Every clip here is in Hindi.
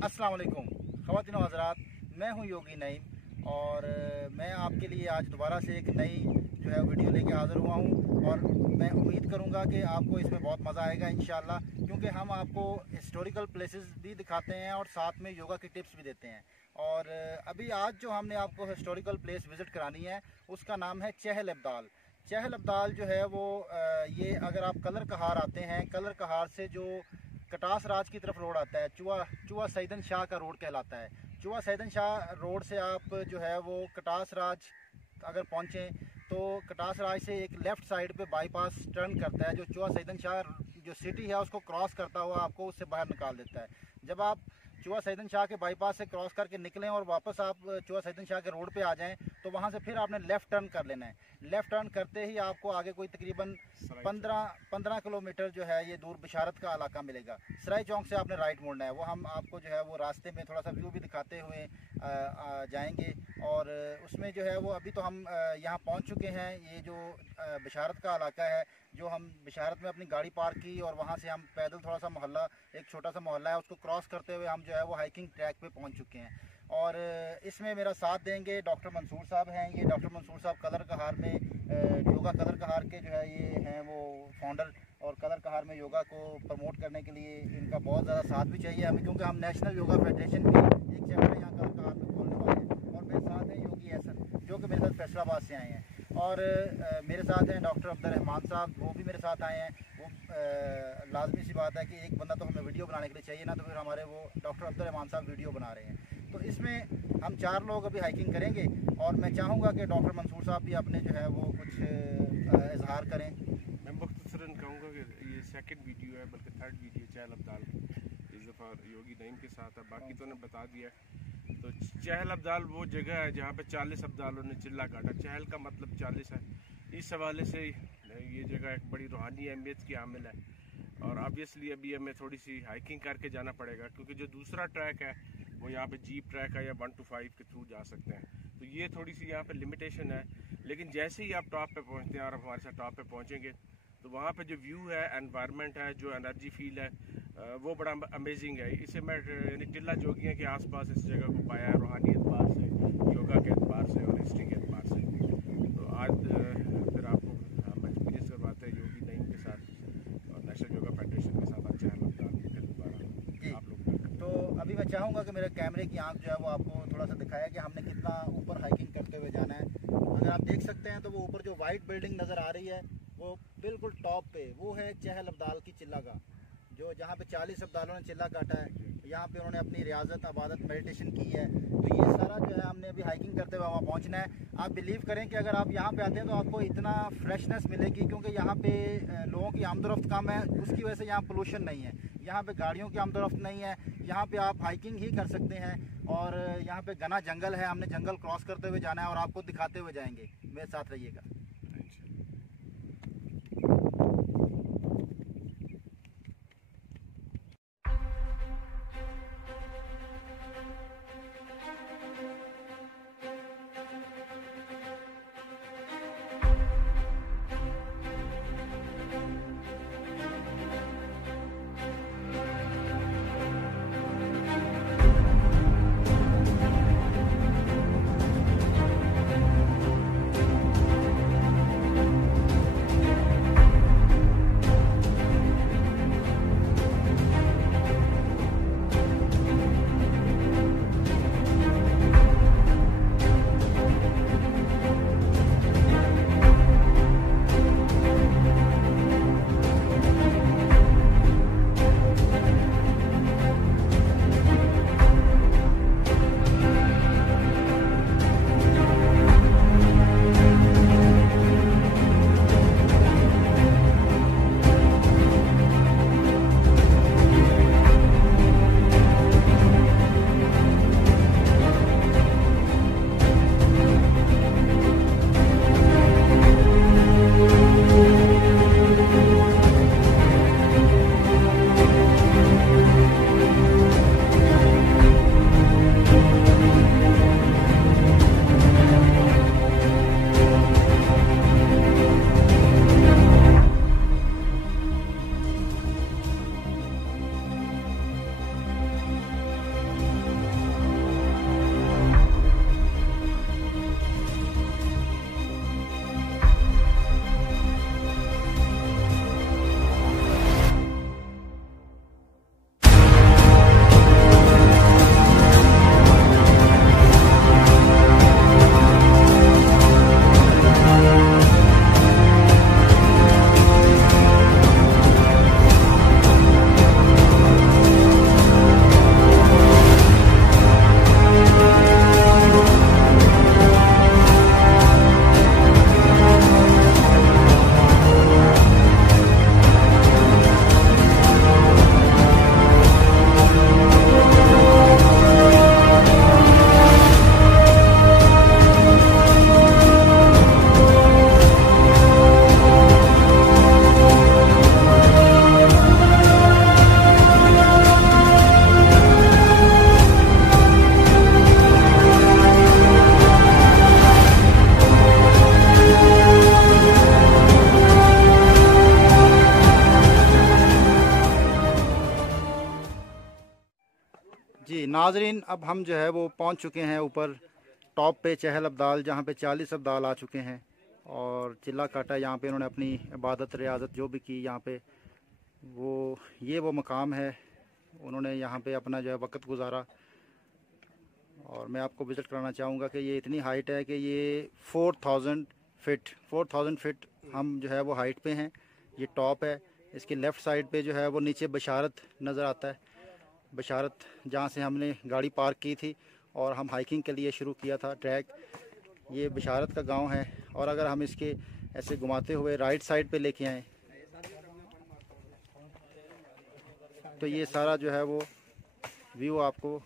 अस्सलाम वालेकुम ख़वातीन व हज़रात, मैं हूं योगी नईम और मैं आपके लिए आज दोबारा से एक नई जो है वीडियो लेके हाज़िर हुआ हूं और मैं उम्मीद करूंगा कि आपको इसमें बहुत मज़ा आएगा इंशाल्लाह, क्योंकि हम आपको हिस्टोरिकल प्लेसेस भी दिखाते हैं और साथ में योगा की टिप्स भी देते हैं। और अभी आज जो हमने आपको हिस्टोरिकल प्लेस विज़िट करानी है उसका नाम है चहल अब्दाल। चहल अब्दाल जो है वो ये अगर आप कलर कहार आते हैं, कलर कहार से जो कटास राज की तरफ रोड आता है, चुआ सैदन शाह का रोड कहलाता है। चुआ सैदन शाह रोड से आप जो है वो कटास राज अगर पहुँचें तो कटास राज से एक लेफ़्ट साइड पे बाईपास टर्न करता है, जो चुआ सैदन शाह जो सिटी है उसको क्रॉस करता हुआ आपको उससे बाहर निकाल देता है। जब आप चुआ सैदन शाह के बाईपास से क्रॉस करके निकलें और वापस आप चुआ सैदन शाह के रोड पे आ जाएं तो वहाँ से फिर आपने लेफ़्ट टर्न कर लेना है। लेफ़्ट टर्न करते ही आपको आगे कोई तकरीबन 15 किलोमीटर जो है ये दूर बिशारत का इलाका मिलेगा। सराय चौक से आपने राइट मोड़ना है। वो हम आपको जो है वो रास्ते में थोड़ा सा व्यू भी दिखाते हुए जाएंगे और उसमें जो है वो अभी तो हम यहाँ पहुँच चुके हैं। ये जो बिशारत का इलाका है, जो हम बिशारत में अपनी गाड़ी पार्क की और वहाँ से हम पैदल थोड़ा सा मोहल्ला, एक छोटा सा मोहल्ला है, उसको क्रॉस करते हुए हम जो है वो हाइकिंग ट्रैक पे पहुँच चुके हैं। और इसमें मेरा साथ देंगे डॉक्टर मंसूर साहब हैं। ये डॉक्टर मंसूर साहब कलर कहार में योगा कलर कहार के जो है ये हैं वो फाउंडर, और कलर कहार में योगा को प्रमोट करने के लिए इनका बहुत ज़्यादा साथ भी चाहिए हमें, क्योंकि हम नेशनल योगा फेडरेशन की एक चैप्टर यहाँ कलर कहार में खोलने वाले हैं। और मेरे साथ हैं योगी एहसन, जो कि मेरे साथ फैसलाबाद से आए हैं, और मेरे साथ हैं डॉक्टर अब्दुर्रहमान साहब, वो भी मेरे साथ आए हैं। वो लाजमी सी बात है कि एक बंदा तो हमें वीडियो बनाने के लिए चाहिए ना, तो फिर हमारे वो डॉक्टर अब्दुर्रहमान साहब वीडियो बना रहे हैं। तो इसमें हम 4 लोग अभी हाइकिंग करेंगे और मैं चाहूँगा कि डॉक्टर मंसूर साहब भी अपने जो है वो कुछ इजहार करें। मैं मुख्तसरन कहूँगा कि ये सेकंड वीडियो है, बल्कि थर्ड वीडियो चहल अब्दाल इस दफ़ा योगी नईम के साथ है, बाकी तो ने बता दिया। तो चहल अब्दाल वो जगह है जहाँ पे 40 अब्दालों ने चिल्ला काटा। चहल का मतलब 40 है, इस हवाले से ये जगह एक बड़ी रूहानी अहमियत की हामिल है। और ऑब्वियसली अभी हमें थोड़ी सी हाइकिंग करके जाना पड़ेगा, क्योंकि जो दूसरा ट्रैक है वो यहाँ पे जीप ट्रैक है या 1 to 5 के थ्रू जा सकते हैं। तो ये थोड़ी सी यहाँ पे लिमिटेशन है, लेकिन जैसे ही आप टॉप पे पहुँचते हैं और आप हमारे साथ टॉप पे पहुँचेंगे तो वहाँ पे जो व्यू है, एनवायरनमेंट है, जो एनर्जी फील है, वो बड़ा अमेजिंग है। इसे मैं यानी टिल्ला जोगियाँ के आसपास इस जगह को पाया है, रूहानी एतबार से, योगा के एतबार से और हिस्ट्री के एतबार से। तो आज फिर आपको हम एक्सपीरियंस करवाते हैं योगी नईम के साथ और नेशनल योगा फेडरेशन के साथ। अच्छा फिर दोबारा आप लोग। तो अभी मैं चाहूँगा कि मेरे कैमरे की आंख जो है वो आपको थोड़ा सा दिखाया कि हमने कितना ऊपर हाइकिंग करते हुए जाना है। अगर आप देख सकते हैं तो वो ऊपर जो वाइट बिल्डिंग नज़र आ रही है वो बिल्कुल टॉप पे वो है चहल अब्दाल की चिल्ला का, जो जहाँ पे 40 अब्दालों ने चिल्ला काटा है। यहाँ पे उन्होंने अपनी रियाजत, आबादत, मेडिटेशन की है। तो ये सारा जो है हमने अभी हाइकिंग करते हुए वहाँ पहुँचना है। आप बिलीव करें कि अगर आप यहाँ पे आते हैं तो आपको इतना फ्रेशनेस मिलेगी, क्योंकि यहाँ पे लोगों की आमदोरफ्त कम है, उसकी वजह से यहाँ पोल्यूशन नहीं है, यहाँ पे गाड़ियों की आमदोरफ्त नहीं है, यहाँ पे आप हाइकिंग ही कर सकते हैं। और यहाँ पे घना जंगल है, हमने जंगल क्रॉस करते हुए जाना है और आपको दिखाते हुए जाएंगे। मेरे साथ रहिएगा। जी नाजरीन, अब हम जो है वो पहुंच चुके हैं ऊपर टॉप पे चहल अब्दाल, जहां पे 40 अब्दाल आ चुके हैं और चिल्ला काटा। यहाँ पे उन्होंने अपनी इबादत रियाजत जो भी की यहाँ पे, वो मकाम है। उन्होंने यहाँ पे अपना जो है वक्त गुजारा। और मैं आपको विज़िट कराना चाहूँगा कि ये इतनी हाइट है कि ये 4000 फीट हम जो है वो हाइट पे हैं। ये टॉप है। इसके लेफ़्ट साइड पे जो है वो नीचे बशारत नज़र आता है। बशारत जहाँ से हमने गाड़ी पार्क की थी और हम हाइकिंग के लिए शुरू किया था ट्रैक, ये बशारत का गांव है। और अगर हम इसके ऐसे घुमाते हुए राइट साइड पे लेके आएँ तो ये सारा जो है वो व्यू आपको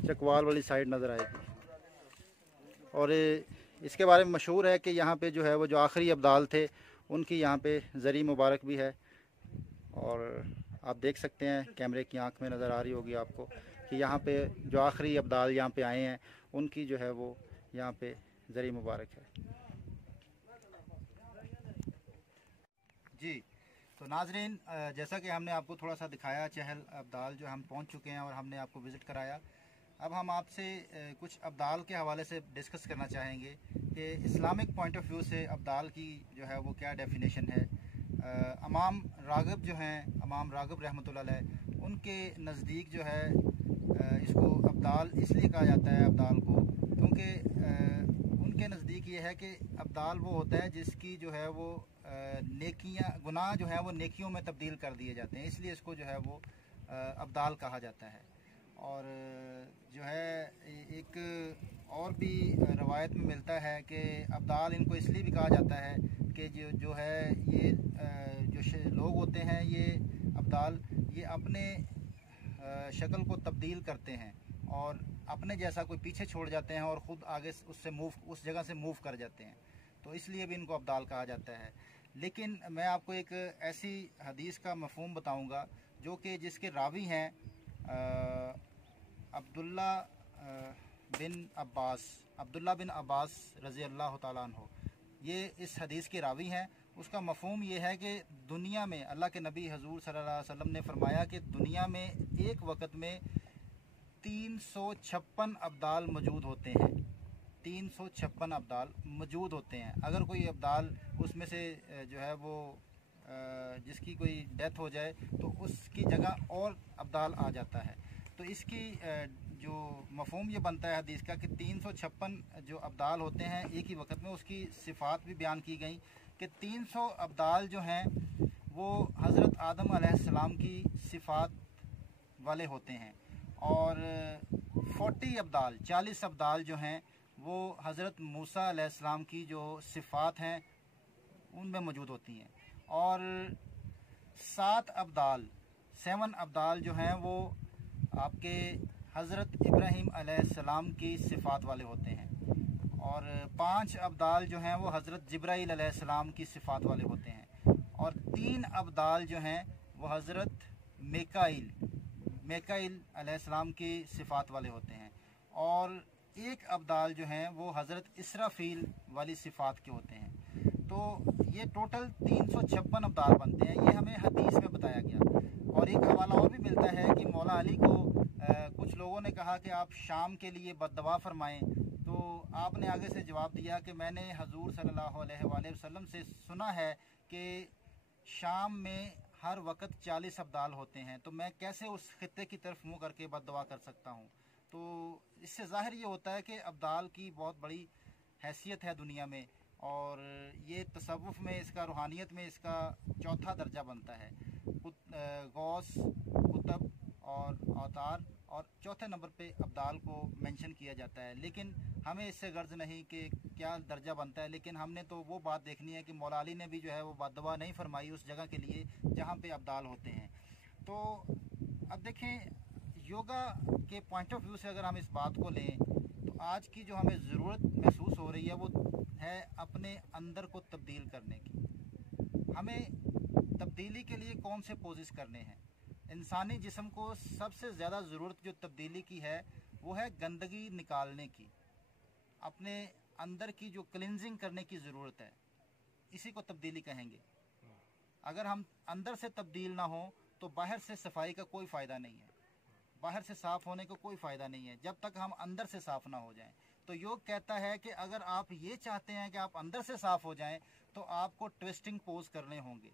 चकवाल वाली साइड नज़र आएगी। और इसके बारे में मशहूर है कि यहाँ पे जो है वो जो आखिरी अब्दाल थे उनकी यहाँ पे ज़री मुबारक भी है। और आप देख सकते हैं, कैमरे की आंख में नज़र आ रही होगी आपको कि यहाँ पे जो आखिरी अब्दाल यहाँ पे आए हैं उनकी जो है वो यहाँ पे ज़री मुबारक है। जी तो नाजरीन, जैसा कि हमने आपको थोड़ा सा दिखाया चहल अब्दाल जो हम पहुँच चुके हैं और हमने आपको विज़िट कराया। अब हम आपसे कुछ अब्दाल के हवाले से डिस्कस करना चाहेंगे कि इस्लामिक पॉइंट ऑफ व्यू से अब्दाल की जो है वो क्या डेफिनेशन है। इमाम राग़िब जो हैं, इमाम राग़िब रहमतुल्लाह अलैह, उनके नज़दीक जो है इसको अब्दाल इसलिए कहा जाता है अब्दाल को क्योंकि उनके नज़दीक ये है कि अब्दाल वो होता है जिसकी जो है वो नेकियां, गुनाह जो है वो नेकियों में तब्दील कर दिए जाते हैं, इसलिए इसको जो है वो अब्दाल कहा जाता है। और जो है एक और भी रवायत में मिलता है कि अब्दाल इनको इसलिए भी कहा जाता है कि जो है ये जो लोग होते हैं ये अब्दाल, ये अपने शक्ल को तब्दील करते हैं और अपने जैसा कोई पीछे छोड़ जाते हैं और ख़ुद आगे उस जगह से मूव कर जाते हैं, तो इसलिए भी इनको अब्दाल कहा जाता है। लेकिन मैं आपको एक ऐसी हदीस का मफ़हूम बताऊंगा जो कि जिसके रावी हैं अब्दुल्ला बिन अब्बास रज़ी अल्लाह तआला अन्हु, ये इस हदीस के रावी हैं। उसका मफ़हूम ये है कि दुनिया में अल्लाह के नबी हजूर सल्लल्लाहु अलैहि वसल्लम ने फरमाया कि दुनिया में एक वक़्त में 356 अब्दाल मौजूद होते हैं। 356 अब्दाल मौजूद होते हैं। अगर कोई अब्दाल उसमें से जो है वो जिसकी कोई डेथ हो जाए तो उसकी जगह और अब्दाल आ जाता है। तो इसकी जो मफ़हूम ये बनता है हदीस का कि 356 जो अब्दाल होते हैं एक ही वक्त में, उसकी सिफ़ात भी बयान की गई कि 300 अब्दाल जो हैं वो हज़रत आदम अलैहिस्सलाम की सिफ़ात वाले होते हैं और 40 अब्दाल जो हैं वो हज़रत मूसा अलैहिस्सलाम की जो सिफ़ात हैं उनमें मौजूद होती हैं। और 7 अब्दाल जो हैं वो आपके हज़रत इब्राहीम अलैहिस्सलाम की सिफ़ात वाले होते हैं और 5 अब्दाल जो हैं वो हज़रत जिब्राईल अलैहिस्सलाम की सिफ़ात वाले होते हैं और 3 अब्दाल जो हैं वो हज़रत मेकाइल अलैहिस्सलाम की सिफ़ात वाले होते हैं और 1 अब्दाल जो हैं वो हज़रत इसराफील वाली सिफ़ात के होते हैं। तो ये टोटल 356 अब्दाल बनते हैं, ये हमें हदीस में बताया गया। और एक हवाला और भी मिलता है कि मौला अली को कुछ लोगों ने कहा कि आप शाम के लिए बद्दुआ फरमाएं, तो आपने आगे से जवाब दिया कि मैंने हजूर सल्लल्लाहु अलैहि वसल्लम से सुना है कि शाम में हर वक्त 40 अब्दाल होते हैं, तो मैं कैसे उस खित्ते की तरफ मुँह करके बद्दुआ कर सकता हूँ। तो इससे ज़ाहिर ये होता है कि अब्दाल की बहुत बड़ी हैसियत है दुनिया में और ये तसव्वुफ़ में इसका, रूहानियत में इसका चौथा दर्जा बनता है। गौस, कुतब और अवतार, और चौथे नंबर पे अब्दाल को मेंशन किया जाता है। लेकिन हमें इससे गर्ज नहीं कि क्या दर्जा बनता है, लेकिन हमने तो वो बात देखनी है कि मौला अली ने भी जो है वो बद्दुआ नहीं फरमाई उस जगह के लिए जहाँ पे अब्दाल होते हैं। तो अब देखें, योगा के पॉइंट ऑफ व्यू से अगर हम इस बात को लें तो आज की जो हमें ज़रूरत महसूस हो रही है वो है अपने अंदर को तब्दील करने की। हमें तब्दीली के लिए कौन से पोजेस करने हैं? इंसानी जिस्म को सबसे ज़्यादा ज़रूरत जो तब्दीली की है वो है गंदगी निकालने की, अपने अंदर की जो क्लिनजिंग करने की ज़रूरत है, इसी को तब्दीली कहेंगे। अगर हम अंदर से तब्दील ना हो तो बाहर से सफाई का कोई फ़ायदा नहीं है। बाहर से साफ होने को कोई फ़ायदा नहीं है जब तक हम अंदर से साफ ना हो जाएं। तो योग कहता है कि अगर आप ये चाहते हैं कि आप अंदर से साफ हो जाएं तो आपको ट्विस्टिंग पोज करने होंगे।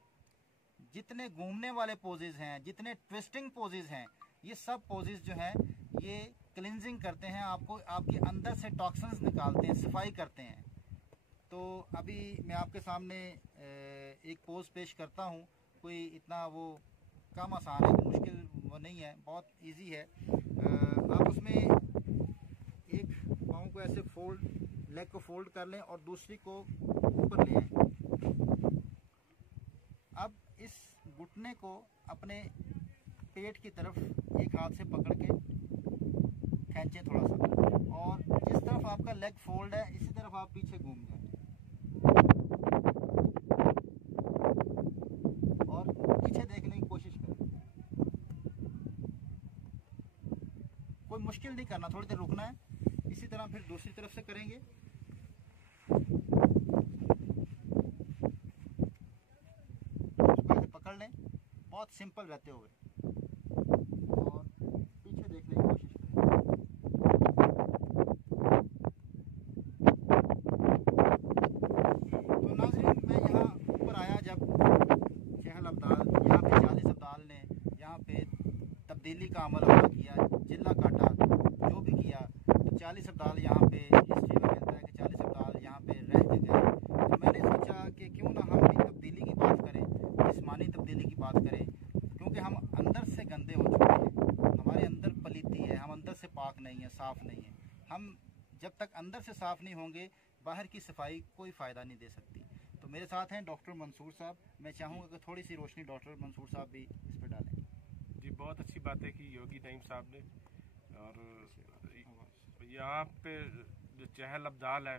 जितने घूमने वाले पोजेज हैं, जितने ट्विस्टिंग पोजेज हैं, ये सब पोजेज जो हैं ये क्लिनजिंग करते हैं, आपको आपके अंदर से टॉक्सिन्स निकालते हैं, सफाई करते हैं। तो अभी मैं आपके सामने एक पोज पेश करता हूँ। कोई इतना वो कम आसान है, मुश्किल वो नहीं है, बहुत इजी है। आप उसमें एक पाँव को ऐसे फोल्ड, लेग को फोल्ड कर लें और दूसरी को ऊपर ले आएं। अब इस घुटने को अपने पेट की तरफ एक हाथ से पकड़ के खींचें थोड़ा सा, और जिस तरफ आपका लेग फोल्ड है इसी तरफ आप पीछे घूम जाएं और पीछे देखने की कोशिश करें। कोई मुश्किल नहीं करना, थोड़ी देर रुकना है। इसी तरह फिर दूसरी तरफ से करेंगे। उसको ऐसे पकड़ लें, बहुत सिंपल रहते हुए, और पीछे देखने की कोशिश करें। तो नाज़रीन, मैं यहाँ ऊपर आया जब चहल अब्दाल, यहाँ पे 40 अब्दाल ने यहाँ पे तब्दीली का अमल अमल किया, जिला काटा, जो भी किया, तो 40 अब्दाल यहाँ पे हिस्ट्री में मिलता है कि 40 अब्दाल यहाँ पे रह के गए। तो मैंने सोचा कि क्यों ना हम भी तब्दीली की बात करें, जिस्मानी तब्दीली की बात करें, क्योंकि हम अंदर से गंदे हो चुके हैं, हमारे अंदर पलीती है, हम अंदर से पाक नहीं है, साफ़ नहीं है। हम जब तक अंदर से साफ़ नहीं होंगे, बाहर की सफाई कोई फ़ायदा नहीं दे सकती। तो मेरे साथ हैं डॉक्टर मंसूर साहब। मैं चाहूँगा कि थोड़ी सी रोशनी डॉक्टर मंसूर साहब भी इस पर डालें। जी, बहुत अच्छी बातें की योगी नईम साहब ने। और यहाँ पे जो चहल अब्दाल है,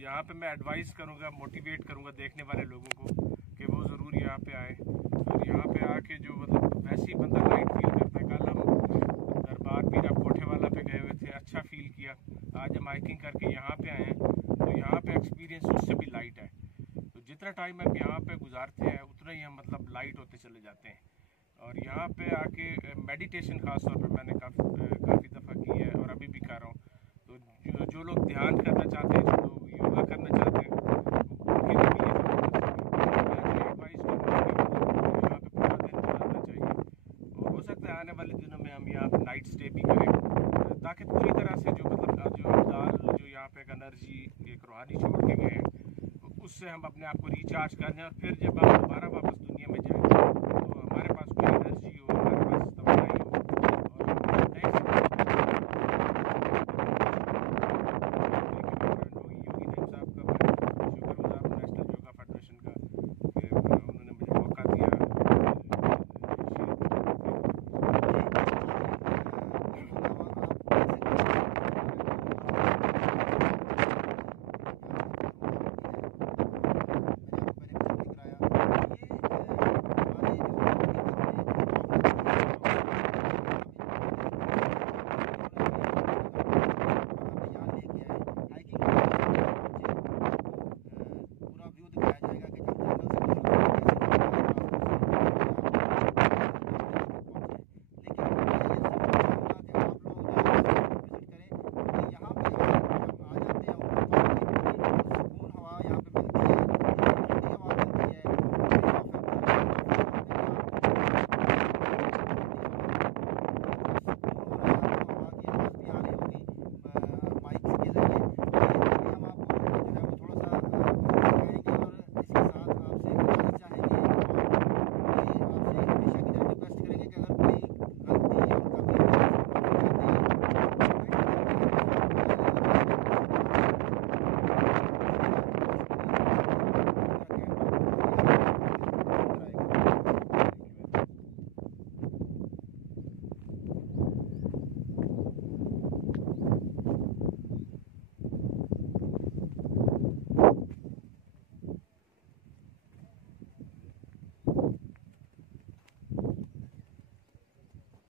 यहाँ पे मैं एडवाइस करूँगा, मोटिवेट करूँगा देखने वाले लोगों को कि वो ज़रूर यहाँ पे आए। और यहाँ पे आके जो मतलब वैसे ही बंदा लाइट फील करता है। कल हम दरबार पीर कोठे वाला पे गए हुए थे, अच्छा फील किया। आज हम हाइकिंग करके यहाँ पे आए हैं, तो यहाँ पे एक्सपीरियंस उससे भी लाइट है। तो जितना टाइम हम यहाँ पे गुजारते हैं उतना ही हम मतलब लाइट होते चले जाते हैं। और यहाँ पे आके मेडिटेशन ख़ास तौर पर मैंने काफ़ी दफ़ा की है और अभी भी कर रहा हूँ। तो जो लोग ध्यान करना चाहते हैं, जो लोग योगा करना चाहते हैं, उनके लिए भी ये एडवाइस करूँगा कि यहाँ पे पूरा दिन गुजारना चाहिए। और हो सकता है आने वाले दिनों में हम यहाँ पे नाइट स्टे भी करें, ताकि पूरी तरह से जो मतलब जो अब्दाल जो यहाँ पे एक एनर्जी, एक रूहानी छोड़ के गए हैं, उससे हम अपने आप को रिचार्ज कर लें। और फिर जब आप दोबारा वापस दुनिया में जाएँ